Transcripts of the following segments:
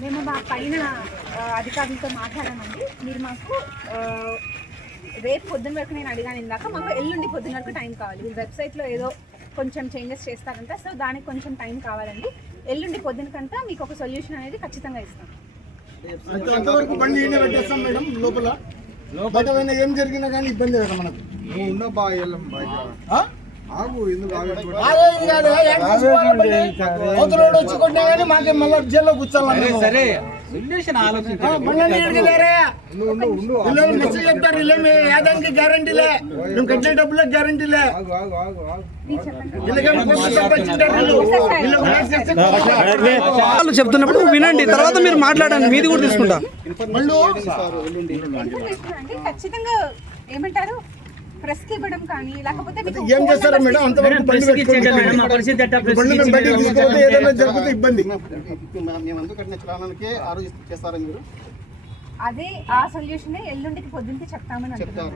మేము మా పైన అధికారులతో మాట్లాడామండి. మీరు మాకు రేపు పొద్దున్న వరకు నేను అడిగాను ఇందాక మాకు ఎల్లుండి పొద్దున్న వరకు టైం కావాలి. వీళ్ళు వెబ్సైట్లో ఏదో కొంచెం చేంజెస్ చేస్తారంట సో దానికి కొంచెం టైం కావాలండి. ఎల్లుండి పొద్దునకంతా మీకు ఒక సొల్యూషన్ అనేది ఖచ్చితంగా ఇస్తాం. అంత- అంతవరకు బండి ఈయన పెట్టేస్తాం మేడం లోపల. ఏం జరిగినా కానీ ఇబ్బంది కదా మనకు. నువ్వు ఉన్న బాగా వెళ్ళం బయట. వచ్చి కొట్టినా కానీ మాకే మళ్ళీ జైల్లో కూర్చోాలి సరే చెప్తారు యాదానికి గ్యారంటీలే మేము కట్టిన డబ్బులే గ్యారంటీలే వీళ్ళు. చెప్తున్నప్పుడు వినండి తర్వాత మీరు మాట్లాడండి మీది కూడా తీసుకుంటా మళ్ళీ ఇవ్వడం కానీ లేకపోతే మీకు ఏం చేస్తారా మేడం? అంతవరకు బండి పెట్టుకోండి బండి మేము బయటికి తీసుకుపోతే ఏదైనా జరిగితే ఇబ్బంది. మేము అందుకు కట్టిన చలానానికే ఆ రోజు చేస్తారా మీరు? అదే ఆ సొల్యూషన్ ఎల్లుండికి పొద్దున్నకి చెప్తామని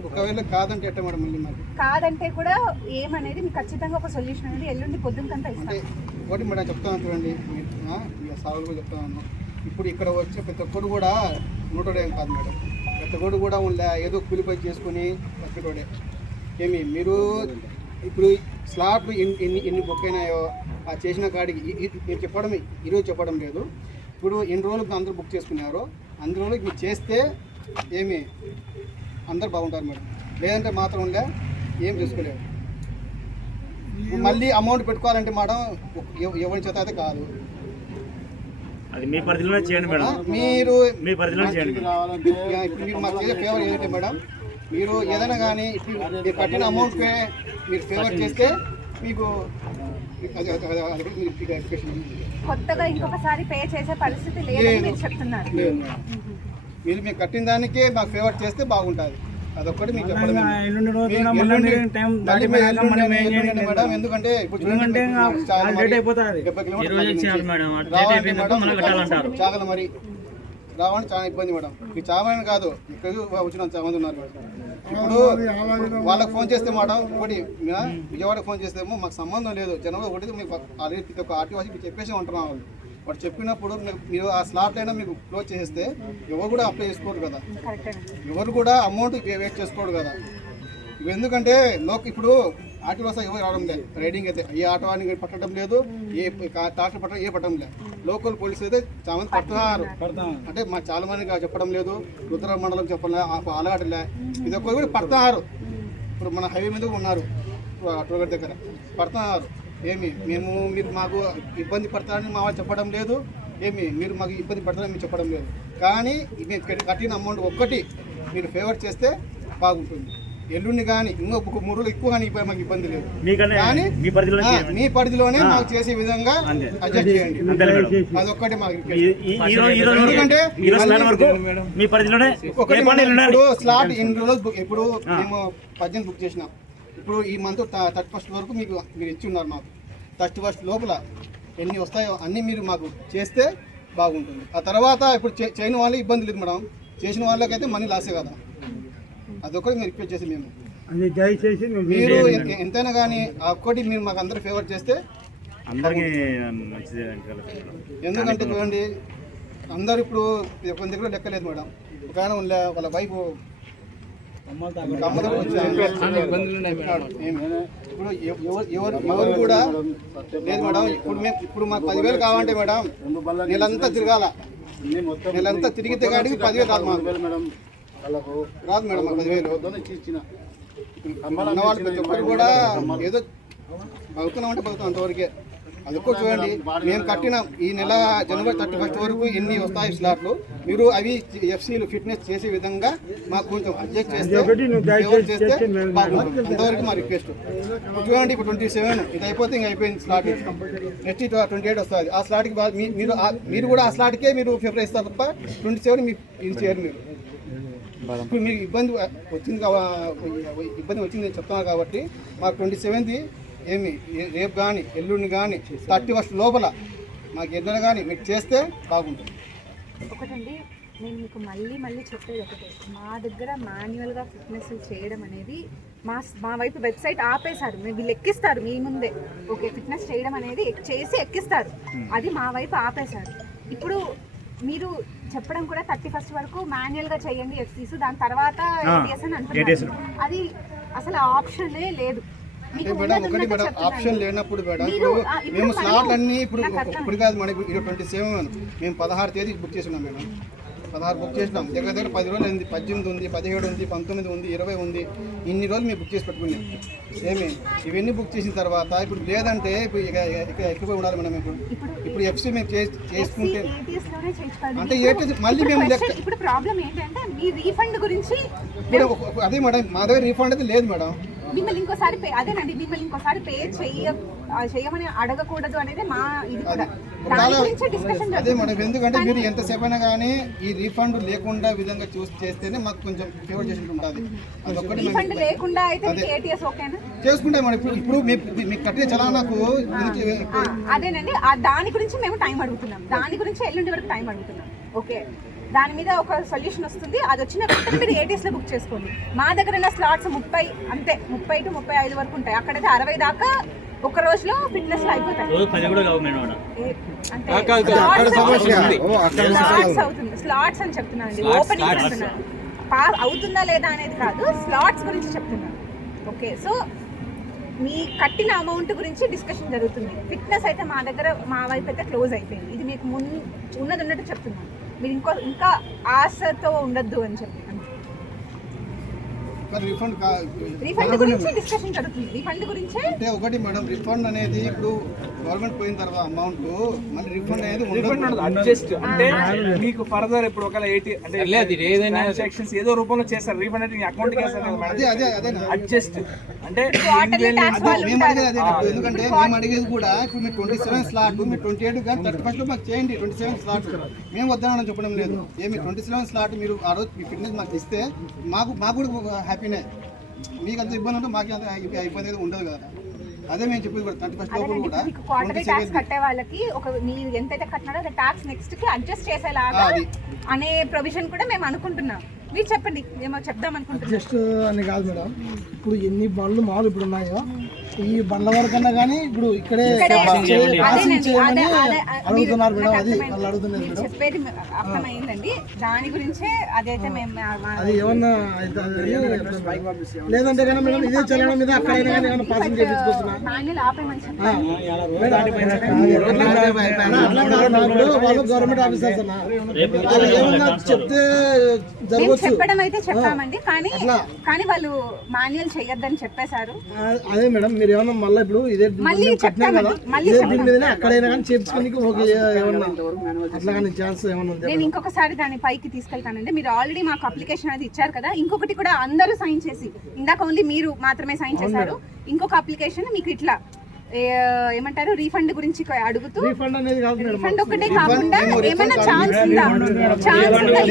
ఒకవేళ కాదంటే ఎట్ట మేడం మళ్ళీ మరి? కాదంటే కూడా ఏమనేది మీకు ఖచ్చితంగా ఒక సొల్యూషన్ అనేది ఎల్లుండి ఇస్తాం. ఒకటి మేడం చెప్తాను చూడండి. సాగులు కూడా చెప్తాను ఇప్పుడు ఇక్కడ వచ్చే ప్రతి ఒక్కరు కూడా నూటోడే కాదు మేడం. ప్రతి ఒక్కరు కూడా ఉండే ఏదో కూలిపై చేసుకుని బతికోడే ఏమి? మీరు ఇప్పుడు స్లాట్లు ఎన్ని ఎన్ని బుక్ అయినాయో ఆ చేసిన కాడికి మీరు చెప్పడం ఈరోజు చెప్పడం లేదు. ఇప్పుడు ఎన్ని రోజులకు అందరూ బుక్ చేసుకున్నారో అన్ని రోజులకి మీరు చేస్తే ఏమి? అందరు బాగుంటారు మేడం లేదంటే మాత్రం ఉండే ఏం చేసుకోలేరు మళ్ళీ అమౌంట్ పెట్టుకోవాలంటే మేడం ఎవ- ఎవరి చేత అయితే కాదు. అది మీ పరిధిలోనే చేయండి మేడం. మీరు మీ పరిధిలో చేయండి. ఇప్పుడు మీరు మాకు చేసే ఫేవర్ ఏంటంటే మేడం? మీరు ఏదైనా కానీ మీరు కట్టిన అమౌంట్ మీరు ఫేవర్ చేస్తే మీకు మీకు. కొత్తగా ఇంకొకసారి పే చేసే పరిస్థితి లేదని మీరు చెప్తున్నారు. మీరు మీరు కట్టిన దానికే మాకు ఫేవర్ చేస్తే బాగుంటుంది. అదొక్కటి మీకు మేడం ఎందుకంటే ఇప్పుడు మరి మేడం? చాలా మరి రావడానికి చాలా ఇబ్బంది మేడం. ఈ చాలా కాదు. ఇక్కడ వచ్చిన చాలా మంది ఉన్నారు మేడం. ఇప్పుడు వాళ్ళకి ఫోన్ చేస్తే మేడం ఒకటి విజయవాడకి ఫోన్ చేస్తేమో మాకు సంబంధం లేదు. జనవరి ఒకటి మీకు ఆల్రెడీ ప్రతి ఒక్క ఆర్టీ వాసి మీకు చెప్పేసి ఉంటున్నాం వాళ్ళు. వాడు చెప్పినప్పుడు మీకు- మీరు ఆ స్లాట్ అయినా మీకు క్లోజ్ చేసేస్తే ఎవరు కూడా అప్లై చేసుకోరు కదా. ఎవరు కూడా అమౌంట్ వేస్ట్ చేసుకోడు కదా. ఎందుకంటే లోక్ ఇప్పుడు ఆటో వస్తా ఎవరు రావడం లేదు. రైడింగ్ అయితే ఏ ఆటో అని పట్టడం లేదు ఏ ట్రాక్టర్ పట్టడం ఏ పట్టడం లేదు. లోకల్ పోలీసులు అయితే చాలా మంది పడుతున్నారు. అంటే మాకు చాలా మంది చెప్పడం లేదు రుద్ర మండలం చెప్పడం అలవాటులే ఇది ఒక్కరు కూడా పడుతున్నారు. ఇప్పుడు మన హైవే మీద ఉన్నారు. టోగర్ దగ్గర పడుతున్నారు. ఏమి? మేము మీరు మాకు ఇబ్బంది పడతారని మా వాళ్ళు చెప్పడం లేదు. ఏమి? మీరు మాకు ఇబ్బంది పడతారని మీరు చెప్పడం లేదు. కానీ కట్టి- కట్టిన అమౌంట్ ఒక్కటి మీరు ఫేవర్ చేస్తే బాగుంటుంది. ఎల్లుండి కానీ ఇంకో మూడు రోజులు ఎక్కువ కానీ మాకు ఇబ్బంది లేదు. కానీ మీ పరిధిలోనే మాకు చేసే విధంగా. అడ్జస్ట్ చేయండి. అదొక్కటి మాకు ఎందుకంటే ఒకటి ఇప్పుడు స్లాట్ ఇన్ని రోజులు ఇప్పుడు మేము పద్దెనిమిది బుక్ చేసినాం. ఇప్పుడు ఈ మంత్ థర్టీ ఫస్ట్ వరకు మీకు మీరు ఇచ్చి ఉన్నారు మాకు. థర్టీ ఫస్ట్ లోపల ఎన్ని వస్తాయో అన్నీ మీరు మాకు చేస్తే బాగుంటుంది. ఆ తర్వాత ఇప్పుడు చేయని వాళ్ళు ఇబ్బంది లేదు మేడం. చేసిన వాళ్ళకైతే మనీ లాసే కదా. అదొకటి మీరు రిక్వెస్ట్ చేసి మేము. దయచేసి మీరు ఎంతైనా కానీ ఆ ఒక్కటి మీరు మాకు అందరూ ఫేవర్ చేస్తే అందరికీ మంచిదే అనుకోవాలి. ఎందుకంటే చూడండి అందరు ఇప్పుడు కొంత దగ్గర లెక్కలేదు మేడం. ఒక ఆయన ఉండే వాళ్ళ వైఫ్. ఏమి? ఇప్పుడు ఎవ- ఎవరు ఎవరు ఎవరు కూడా లేదు మేడం. ఇప్పుడు మేము ఇప్పుడు మాకు పదివేలు కావాలంటే మేడం నెలంతా తిరగాల. నెలంతా తిరిగితే కాడికి పదివేలు రాదు మాకు. రాదు మేడం పదివేలు ఉన్నవాళ్ళు ప్రతి ఒక్కరు కూడా ఏదో బతుకున్నామంటే బతుకున్నాం అంతవరకే. అది కూడా చూడండి మేము కట్టిన ఈ నెల జనవరి థర్టీ ఫస్ట్ వరకు ఎన్ని వస్తాయి స్లాట్లు? మీరు అవి ఎఫ్సీలు ఫిట్నెస్ చేసే విధంగా మాకు కొంచెం అడ్జస్ట్ చేస్తే చేస్తే అంతవరకు మా రిక్వెస్ట్. చూడండి ఇప్పుడు ట్వంటీ సెవెన్ ఇది అయిపోతే ఇంకా అయిపోయింది స్లాట్. నెక్స్ట్ ట్వంటీ ఎయిట్ వస్తుంది. ఆ స్లాట్కి మీరు మీరు కూడా ఆ స్లాట్కే మీరు ఫేవర్ ఇస్తారు తప్ప ట్వంటీ సెవెన్ మీ ఇది చేయరు మీరు. ఇప్పుడు మీకు ఇబ్బంది వచ్చింది ఇబ్బంది వచ్చింది అని చెప్తున్నారు కాబట్టి మాకు ట్వంటీ సెవెంత్ ఏమి రేపు కానీ ఎల్లుండి కానీ థర్టీ ఫస్ట్ లోపల మాకు ఎన్నో కానీ మీకు చేస్తే బాగుంటుంది. ఒకటండి నేను మీకు మళ్ళీ మళ్ళీ చెప్పేది ఒకటే. మా దగ్గర మాన్యువల్గా ఫిట్నెస్ చేయడం అనేది మా మా వైపు వెబ్సైట్ ఆపేశారు. మేము వీళ్ళు ఎక్కిస్తారు మీ ముందే. ఓకే ఫిట్నెస్ చేయడం అనేది చేసి ఎక్కిస్తారు. అది మా వైపు ఆపేశారు. ఇప్పుడు మీరు చెప్పడం కూడా థర్టీ ఫస్ట్ వరకు మాన్యువల్గా చేయండి ఎఫ్సీస్ దాని తర్వాత అని. అంటున్నారు. అది అసలు ఆప్షనే లేదు. మేడం ఒకటి మేడం. ఆప్షన్ లేనప్పుడు మేడం ఇప్పుడు మేము స్లాట్లు అన్ని ఇప్పుడు. ఇప్పుడు కాదు మేడం ఇప్పుడు ట్వంటీ సెవెన్ మేము పదహారు తేదీకి బుక్ చేస్తున్నాం మేడం. పదహారు బుక్ చేసినాం. దగ్గర దగ్గర పది రోజులు ఉంది పద్దెనిమిది ఉంది పదిహేడు ఉంది పంతొమ్మిది ఉంది ఇరవై ఉంది. ఇన్ని రోజులు మేము బుక్ చేసి పెట్టుకున్నాం. ఏమి? ఇవన్నీ బుక్ చేసిన తర్వాత ఇప్పుడు లేదంటే ఇప్పుడు ఇక ఇక ఎక్కువ ఉండాలి మేడం ఇప్పుడు ఇప్పుడు ఎఫ్సీ మేము చేసి చేసుకుంటే. అంటే మళ్ళీ మేము ఇప్పుడు ప్రాబ్లం ఏంటంటే మీ రీఫండ్ గురించి అదే మేడం మా దగ్గర రీఫండ్ అయితే లేదు మేడం. మిమ్మల్ని ఇంకోసారి అదేనండి మిమ్మల్ని ఇంకోసారి పే చెయ్య ఆ, చెయ్యమని అడగకూడదు అనేది మా ఇది కూడా. అదే మేడం ఎందుకంటే మీరు ఎంతసేపు అయినా కానీ ఈ రీఫండ్ లేకుండా విధంగా చూసి చేస్తేనే మాకు కొంచెం ఫేవర్ చేసి ఉంటుంది. అదొక్కటి మేము రీఫండ్ లేకుండా అయితే మీకు ఏటీఎస్ ఓకేనా? చేసుకుంటే మేడం ఇప్పుడు ఇప్పుడు మీ- మీకు కట్టిన చలానాకు అదేనండి. ఆ దాని గురించి మేము టైం అడుగుతున్నాం. దాని గురించి ఎల్లుండి వరకు టైం అడుగుతున్నాం. ఓకే. దాని మీద ఒక సొల్యూషన్ వస్తుంది. అది వచ్చిన వెంటనే మీరు ఏటీఎస్లో బుక్ చేసుకోండి. మా దగ్గర ఉన్న స్లాట్స్ ముప్పై అంతే ముప్పై టు ముప్పై ఐదు వరకు ఉంటాయి. అక్కడైతే అరవై దాకా ఒక రోజులో ఫిట్నెస్ అయిపోతాయి. స్లాట్స్ అవుతుంది. స్లాట్స్ అని చెప్తున్నాను ఓపెనింగ్ చెప్తున్నాను. పాస్ అవుతుందా లేదా అనేది కాదు. స్లాట్స్ గురించి చెప్తున్నాను. ఓకే సో మీ కట్టిన అమౌంట్ గురించి డిస్కషన్ జరుగుతుంది. ఫిట్నెస్ అయితే మా దగ్గర మా వైపు అయితే క్లోజ్ అయిపోయింది. ఇది మీకు ముందు ఉన్నది ఉన్నట్టు చెప్తున్నాను. మీరు ఇంకో ఇంకా ఆశతో ఉండొద్దు అని చెప్తున్నాను మరి రిఫండ్ రీఫండ్ గురించి డిస్కషన్ జరుగుతుంది. రీఫండ్ గురించే? అంటే ఒకటి మేడం రిఫండ్ అనేది ఇప్పుడు గవర్నమెంట్ పోయిన తర్వాత అమౌంట్ మళ్ళీ రిఫండ్ అనేది ఉండదు. అడ్జస్ట్ అంటే మీకు ఫర్దర్ ఇప్పుడు ఒకవేళ ఎయిటీ అంటే లేదు ఏదైనా ట్రాన్సాక్షన్స్ ఏదో రూపంలో చేస్తారు రీఫండ్ అంటే అకౌంట్కి అదే అదే అదే అడ్జస్ట్ అంటే మేము అడిగేది అదే ఎందుకంటే మేము అడిగేది కూడా ఇప్పుడు మీరు ట్వంటీ సెవెన్ స్లాట్ మీరు ట్వంటీ ఎయిట్ కానీ థర్టీ ఫస్ట్ మాకు చేయండి ట్వంటీ సెవెన్ స్లాట్ మేము వద్దామని చెప్పడం లేదు. ఏమి ట్వంటీ సెవెన్ స్లాట్ మీరు ఆ రోజు మీ ఫిట్నెస్ మాకు ఇస్తే మాకు మాకు కూడా హ్యాపీనే మీకు అంత ఇబ్బంది ఉంటే మాకు అంత ఇబ్బంది అయితే ఉండదు కదా. అదే మేము చెప్పేది కూడా థర్టీ ఫస్ట్ లోపల కూడా క్వార్టర్లీ ట్యాక్స్ కట్టే వాళ్ళకి ఒక మీరు ఎంతైతే కట్టినారో అది ట్యాక్స్ నెక్స్ట్కి అడ్జస్ట్ చేసేలాగా. అనే ప్రొవిజన్ కూడా మేము అనుకుంటున్నాం. మీరు చెప్పండి ఏమో చెప్దాం అనుకుంటున్నాం. జస్ట్ అని కాదు మేడం. ఇప్పుడు ఎన్ని బండ్లు మామూలు ఇప్పుడు ఉన్నాయో ఈ బండ్ల వరకన్నా కానీ ఇప్పుడు ఇక్కడే అడుగుతున్నారు మేడం అది. వాళ్ళు అడుగుతున్నారు మేడం చెప్పేది అర్థమైందండి దాని గురించే అదైతే మేము అది ఏమన్నా లేదంటే కానీ మేడం ఇదే చల్లడం మీద అక్కడైనా కానీ ఏమన్నా పాసింగ్ చేయించుకోవచ్చునా మాన్యువల్ ఆపేయమని చెప్పారు అట్లా కాదు నా ఇప్పుడు వాళ్ళు గవర్నమెంట్ ఆఫీసర్స్ అన్న ఏమన్నా చెప్తే మేము జరగవచ్చు చెప్పడం అయితే చెప్పామండి కానీ. కానీ వాళ్ళు మాన్యువల్ చేయొద్దని చెప్పేశారు అదే మేడం మీరు ఏమన్నా మళ్ళీ ఇప్పుడు ఇదే కట్టినాం కదా ఇదే. దీని మీదనే అక్కడైనా కానీ చేయించుకోనికి ఓకే ఏమన్నా అట్లా కానీ ఛాన్స్ ఏమన్నా ఉంది నేను ఇంకొకసారి దాన్ని పైకి తీసుకెళ్తానండి. మీరు ఆల్రెడీ మాకు అప్లికేషన్ అది ఇచ్చారు కదా ఇంకొకటి కూడా అందరూ సైన్ చేసి ఇందాక ఓన్లీ మీరు మాత్రమే సైన్ చేశారు. ఇంకొక అప్లికేషన్ మీకు ఇట్లా ఏమంటారు రీఫండ్ గురించి అడుగుతూ రీఫండ్ అనేది కాదు రిఫండ్ ఒకటే కాకుండా ఏమైనా. ఛాన్స్ ఉందా? ఛాన్స్ ఉందా?